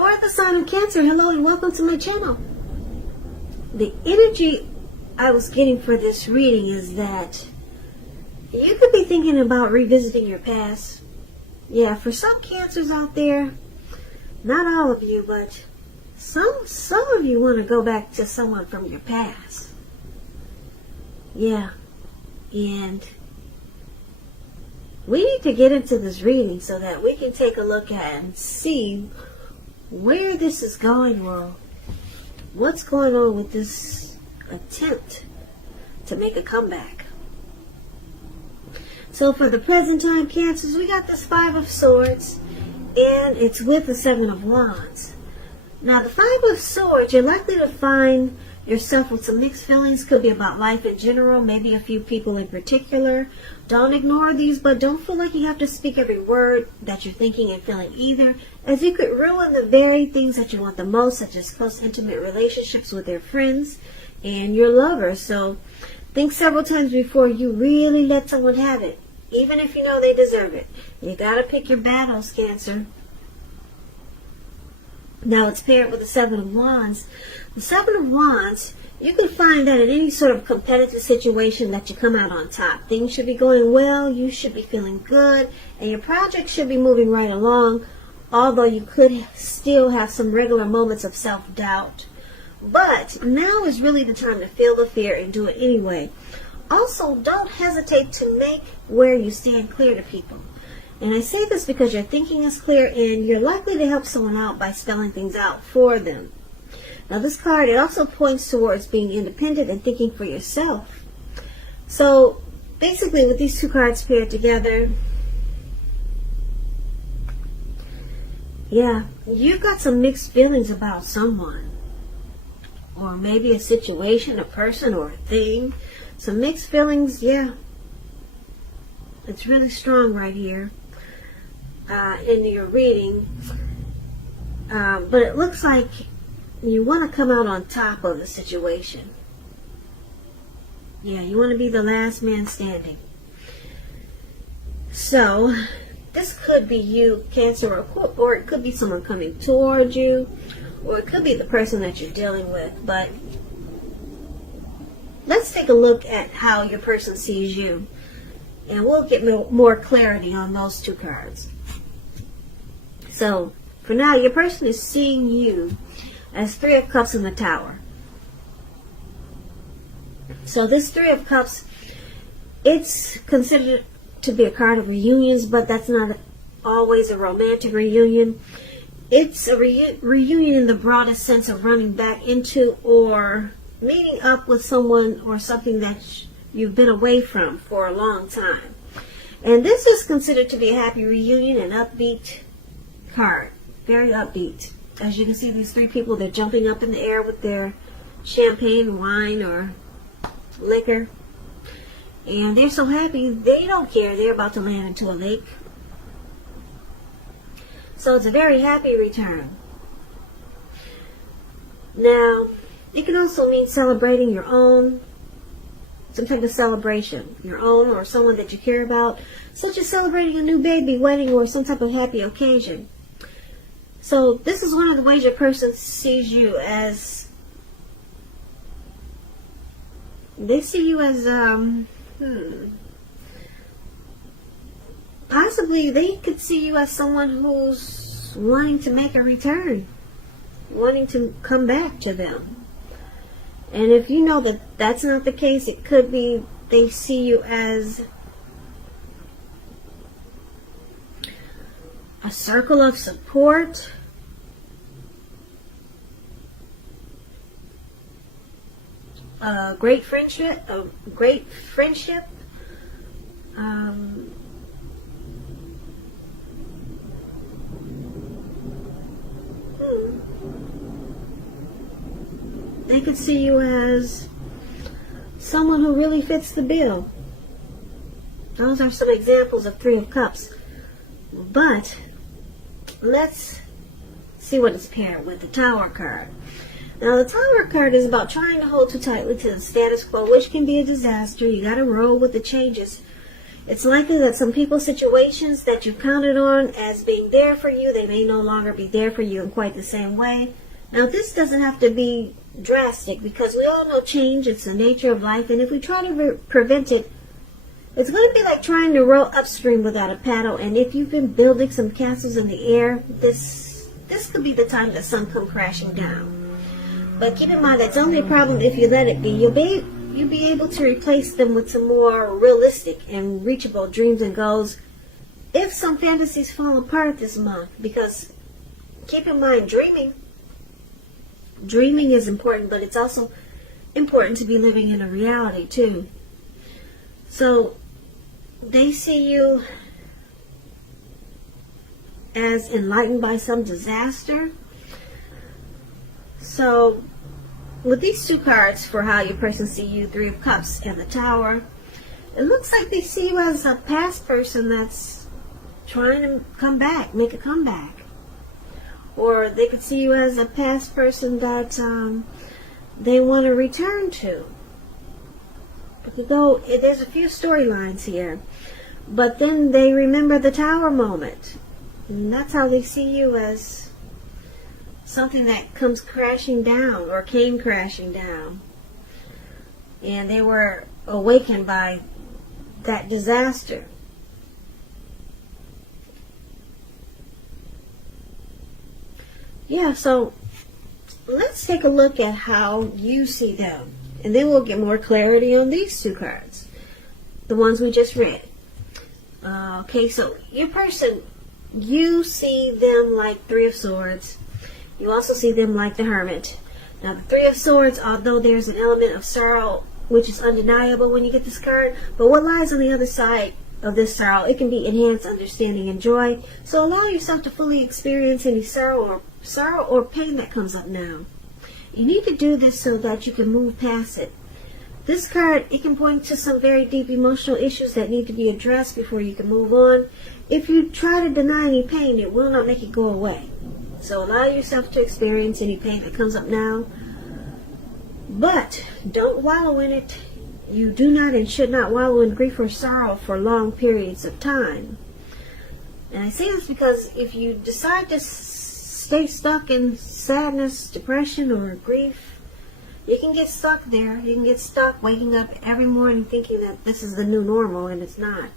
For the sign of Cancer, hello and welcome to my channel. The energy I was getting for this reading is that you could be thinking about revisiting your past. Yeah, for some Cancers out there, not all of you, but some of you want to go back to someone from your past. Yeah, and we need to get into this reading so that we can take a look at and see where this is going, or what's going on with this attempt to make a comeback. So for the present time, Cancers, we got this Five of Swords, and it's with the Seven of Wands. Now, the Five of Swords, you're likely to find yourself with some mixed feelings. Could be about life in general, maybe a few people in particular. Don't ignore these, but don't feel like you have to speak every word that you're thinking and feeling either, as you could ruin the very things that you want the most, such as close, intimate relationships with your friends and your lovers. So think several times before you really let someone have it, even if you know they deserve it. You gotta pick your battles, Cancer. Now it's paired with the Seven of Wands. The Seven of Wands, you can find that in any sort of competitive situation that you come out on top. Things should be going well, you should be feeling good, and your project should be moving right along, although you could still have some regular moments of self-doubt. But now is really the time to feel the fear and do it anyway. Also, don't hesitate to make where you stand clear to people. And I say this because your thinking is clear and you're likely to help someone out by spelling things out for them. Now this card, it also points towards being independent and thinking for yourself. So basically with these two cards paired together, yeah, you've got some mixed feelings about someone. Or maybe a situation, a person, or a thing. Some mixed feelings, yeah. It's really strong right here in your reading. But it looks like you want to come out on top of the situation. Yeah, you want to be the last man standing. So, this could be you, Cancer, or it could be someone coming towards you, or it could be the person that you're dealing with. But let's take a look at how your person sees you, and we'll get more clarity on those two cards. So, for now, your person is seeing you as Three of Cups in the Tower. So this Three of Cups, it's considered to be a card of reunions, but that's not always a romantic reunion. It's a reunion in the broadest sense of running back into or meeting up with someone or something that you've been away from for a long time. And this is considered to be a happy reunion, an upbeat card. Very upbeat. As you can see, these three people, they're jumping up in the air with their champagne, wine, or liquor. And they're so happy, they don't care. They're about to land into a lake. So it's a very happy return. Now, it can also mean celebrating your own, some type of celebration, your own or someone that you care about, such as celebrating a new baby, wedding, or some type of happy occasion. So this is one of the ways your person sees you as, they see you as, possibly they could see you as someone who's wanting to make a return, wanting to come back to them. And if you know that that's not the case, it could be they see you as a circle of support, a great friendship, they could see you as someone who really fits the bill. Those are some examples of Three of Cups. But let's see what it's paired with, the Tower card. Now the Tower card is about trying to hold too tightly to the status quo, which can be a disaster. You got to roll with the changes. It's likely that some people's situations that you counted on as being there for you, they may no longer be there for you in quite the same way. Now, this doesn't have to be drastic, because we all know change. It's the nature of life, and if we try to prevent it, it's going to be like trying to row upstream without a paddle. And if you've been building some castles in the air, this could be the time the sun come crashing down. But keep in mind, that's only a problem if you let it be. You'll be able to replace them with some more realistic and reachable dreams and goals if some fantasies fall apart this month. Because keep in mind, dreaming is important, but it's also important to be living in a reality too. So they see you as enlightened by some disaster. So with these two cards for how your person see you, Three of Cups and the Tower, it looks like they see you as a past person that's trying to come back, make a comeback. Or they could see you as a past person that they want to return to. Though there's a few storylines here. But then they remember the Tower moment. And that's how they see you, as something that comes crashing down or came crashing down. And they were awakened by that disaster. Yeah, so let's take a look at how you see them. And then we'll get more clarity on these two cards, the ones we just read. Okay, so your person, you see them like Three of Swords. You also see them like the Hermit. Now, the Three of Swords, although there's an element of sorrow, which is undeniable when you get this card, but what lies on the other side of this sorrow, it can be enhanced understanding and joy. So allow yourself to fully experience any sorrow or pain that comes up now. You need to do this so that you can move past it. This card, it can point to some very deep emotional issues that need to be addressed before you can move on. If you try to deny any pain, it will not make it go away. So allow yourself to experience any pain that comes up now. But don't wallow in it. You do not and should not wallow in grief or sorrow for long periods of time. And I say this because if you decide to stay stuck in sadness, depression, or grief, you can get stuck there. You can get stuck waking up every morning thinking that this is the new normal, and it's not.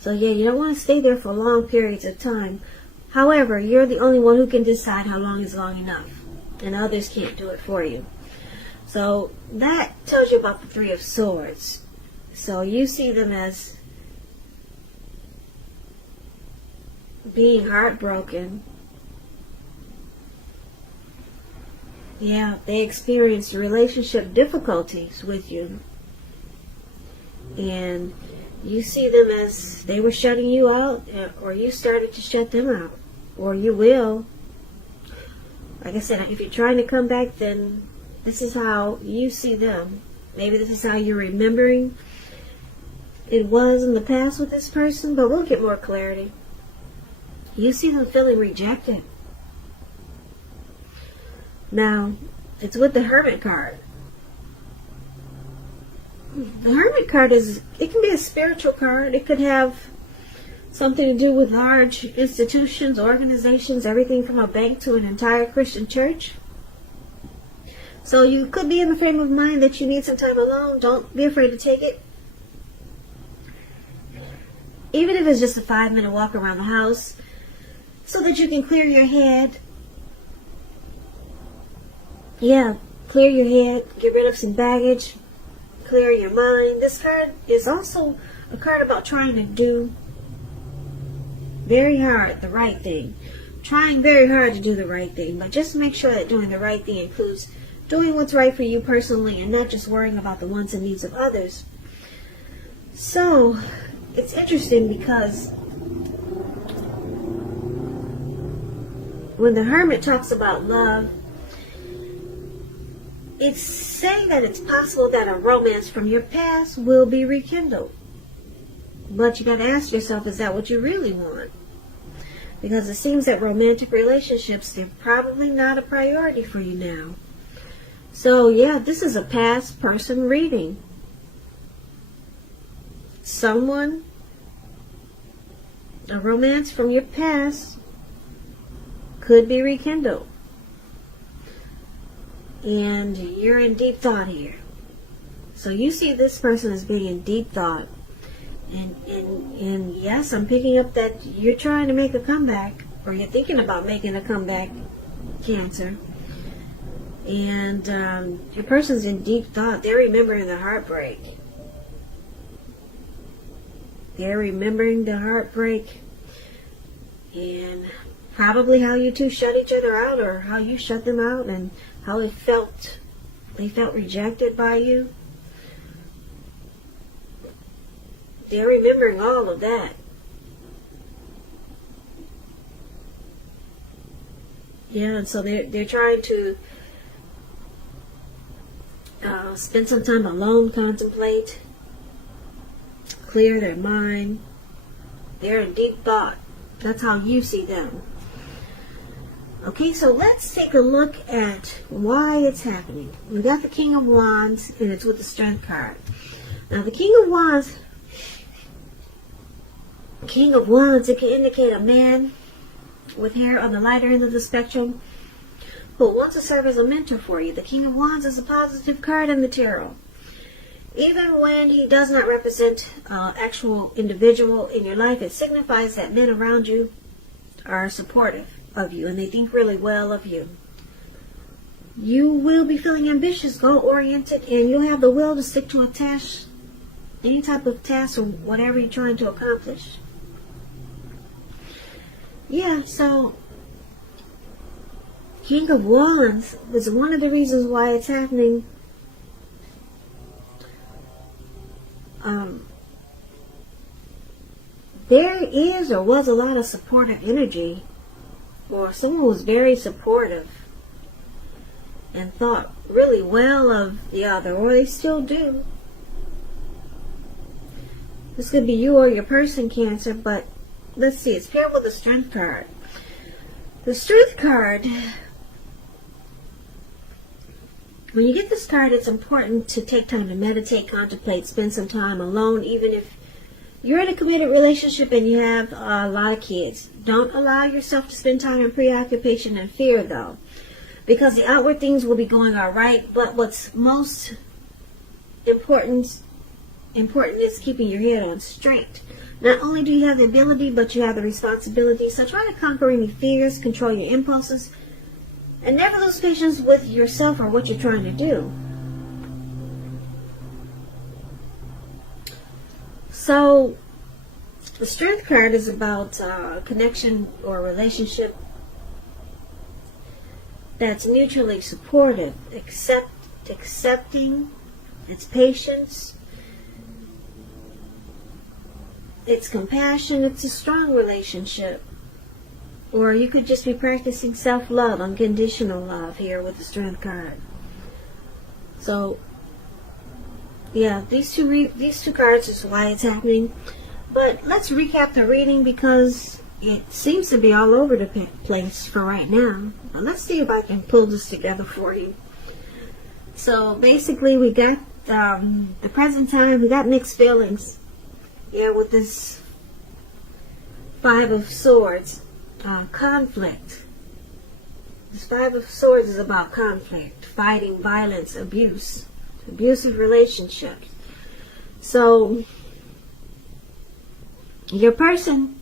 So yeah, you don't want to stay there for long periods of time. However, you're the only one who can decide how long is long enough, and others can't do it for you. So that tells you about the Three of Swords. So you see them as being heartbroken. Yeah, they experienced relationship difficulties with you. And you see them as they were shutting you out, or you started to shut them out. Or you will. Like I said, if you're trying to come back, then this is how you see them. Maybe this is how you're remembering it was in the past with this person, but we'll get more clarity. You see them feeling rejected. Now, it's with the Hermit card. The Hermit card it can be a spiritual card. It could have something to do with large institutions, organizations, everything from a bank to an entire Christian church. So you could be in the frame of mind that you need some time alone. Don't be afraid to take it. Even if it's just a 5-minute walk around the house, so that you can clear your head. Yeah, clear your head, get rid of some baggage, clear your mind. This card is also a card about trying to do very hard the right thing. Trying very hard to do the right thing, but just make sure that doing the right thing includes doing what's right for you personally and not just worrying about the wants and needs of others. So, it's interesting because when the Hermit talks about love, it's saying that it's possible that a romance from your past will be rekindled. But you got to ask yourself, is that what you really want? Because it seems that romantic relationships, they're probably not a priority for you now. So yeah, this is a past person reading. Someone a romance from your past could be rekindled. And you're in deep thought here. So you see this person as being in deep thought. And yes, I'm picking up that you're trying to make a comeback, or you're thinking about making a comeback, Cancer. And your person's in deep thought. They're remembering the heartbreak. They're remembering the heartbreak. And probably how you two shut each other out, or how you shut them out, and how it felt. They felt rejected by you. They're remembering all of that. Yeah, and so they're trying to spend some time alone, contemplate, clear their mind. They're in deep thought. That's how you see them. Okay, so let's take a look at why it's happening. We got the King of Wands, and it's with the Strength card. Now, the King of Wands, it can indicate a man with hair on the lighter end of the spectrum who wants to serve as a mentor for you. The King of Wands is a positive card in the tarot. Even when he does not represent an actual individual in your life, it signifies that men around you are supportive of you and they think really well of you. You will be feeling ambitious, goal-oriented, and you'll have the will to stick to a task, any type of task or whatever you're trying to accomplish. Yeah, so King of Wands is one of the reasons why it's happening. There is or was a lot of supportive energy, or someone was very supportive and thought really well of the other, or they still do. This could be you or your person, Cancer, but let's see, it's paired with the Strength card. The Strength card, when you get this card, it's important to take time to meditate, contemplate, spend some time alone, even if you're in a committed relationship and you have a lot of kids. Don't allow yourself to spend time in preoccupation and fear, though, because the outward things will be going all right, but what's most important is keeping your head on straight. Not only do you have the ability, but you have the responsibility. So try to conquer any fears, control your impulses, and never lose patience with yourself or what you're trying to do. So the Strength card is about a connection or a relationship that's mutually supportive, accepting, it's patience, it's compassion, it's a strong relationship. Or you could just be practicing self-love, unconditional love here with the Strength card. So, yeah, these two cards is why it's happening. But let's recap the reading because it seems to be all over the place for right now. But let's see if I can pull this together for you. So basically we got the present time, we got mixed feelings. Yeah, with this Five of Swords, conflict. This Five of Swords is about conflict, fighting, violence, abuse, abusive relationships. So your person,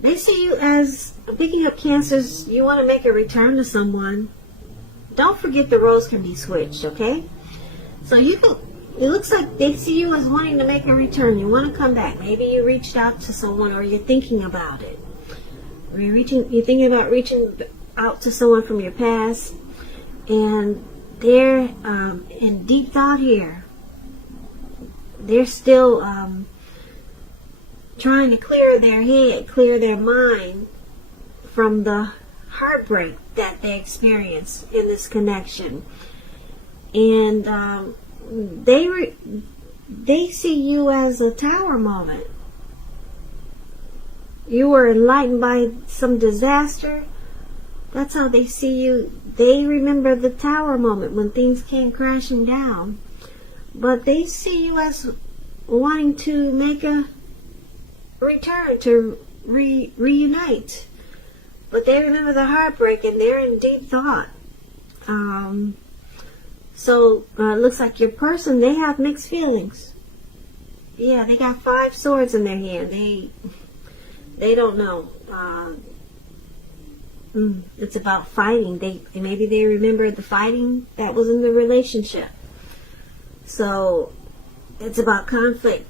they see you as picking up Cancers. You want to make a return to someone. Don't forget the roles can be switched, okay? So you can, it looks like they see you as wanting to make a return. You want to come back. Maybe you reached out to someone, or you're thinking about it. Or you're thinking about reaching out to someone from your past, and they're in deep thought here. They're still trying to clear their head, clear their mind from the heartbreak that they experienced in this connection. And they see you as a tower moment. You were enlightened by some disaster. That's how they see you. They remember the tower moment when things came crashing down. But they see you as wanting to make a return, to reunite. But they remember the heartbreak and they're in deep thought. So it looks like your person, they have mixed feelings. Yeah, they got 5 swords in their hand. They don't know. It's about fighting. Maybe they remember the fighting that was in the relationship. So it's about conflict.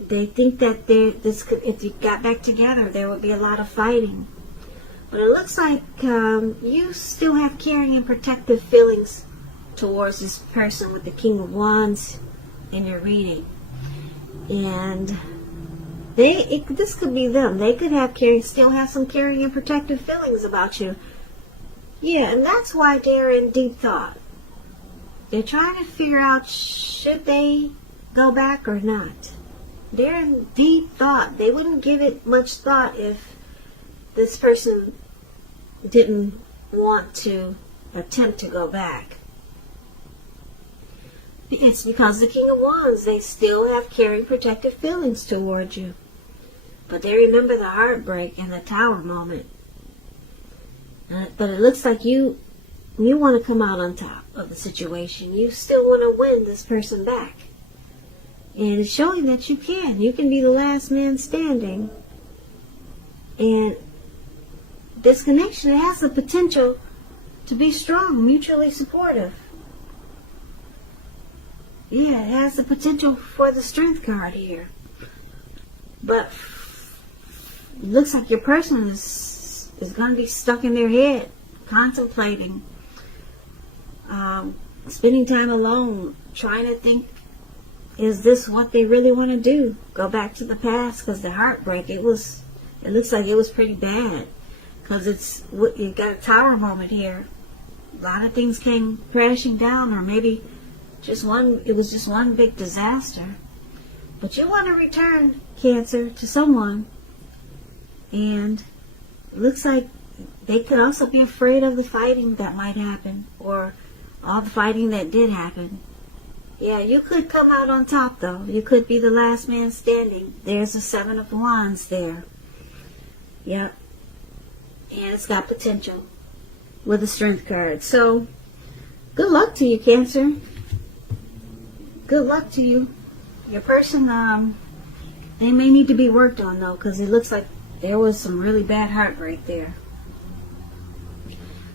They think that if you got back together, there would be a lot of fighting. But it looks like you still have caring and protective feelings towards this person with the King of Wands in your reading. And this could be them. They could have still have some caring and protective feelings about you. Yeah, and that's why they're in deep thought. They're trying to figure out, should they go back or not? They're in deep thought. They wouldn't give it much thought if this person didn't want to attempt to go back. It's because the King of Wands, they still have caring, protective feelings toward you. But they remember the heartbreak and the Tower moment. But it looks like you want to come out on top of the situation. You still want to win this person back. And it's showing that you can. You can be the last man standing. And this connection, it has the potential to be strong, mutually supportive. Yeah, it has the potential for the Strength card here. But it looks like your person is going to be stuck in their head, contemplating, spending time alone, trying to think, is this what they really want to do? Go back to the past? Because the heartbreak, it looks like it was pretty bad. Because you got a Tower moment here. A lot of things came crashing down, or maybe it was just one big disaster. But you want to return, Cancer, to someone. And it looks like they could also be afraid of the fighting that might happen, or all the fighting that did happen. Yeah, you could come out on top, though. You could be the last man standing. There's the 7 of Wands there. Yep. And it's got potential with the Strength card. So, good luck to you, Cancer. Good luck to you. Your person, they may need to be worked on, though, because it looks like there was some really bad heartbreak there.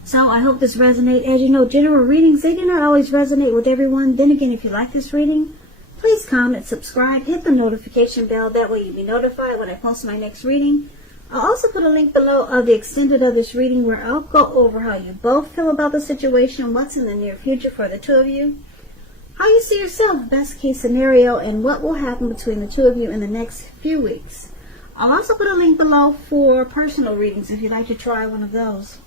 So I hope this resonates. As you know, general readings, they do not always resonate with everyone. Then again, if you like this reading, please comment, subscribe, hit the notification bell. That way you'll be notified when I post my next reading. I'll also put a link below of the extended of this reading where I'll go over how you both feel about the situation, what's in the near future for the two of you, how you see yourself, best case scenario, and what will happen between the two of you in the next few weeks. I'll also put a link below for personal readings if you'd like to try one of those.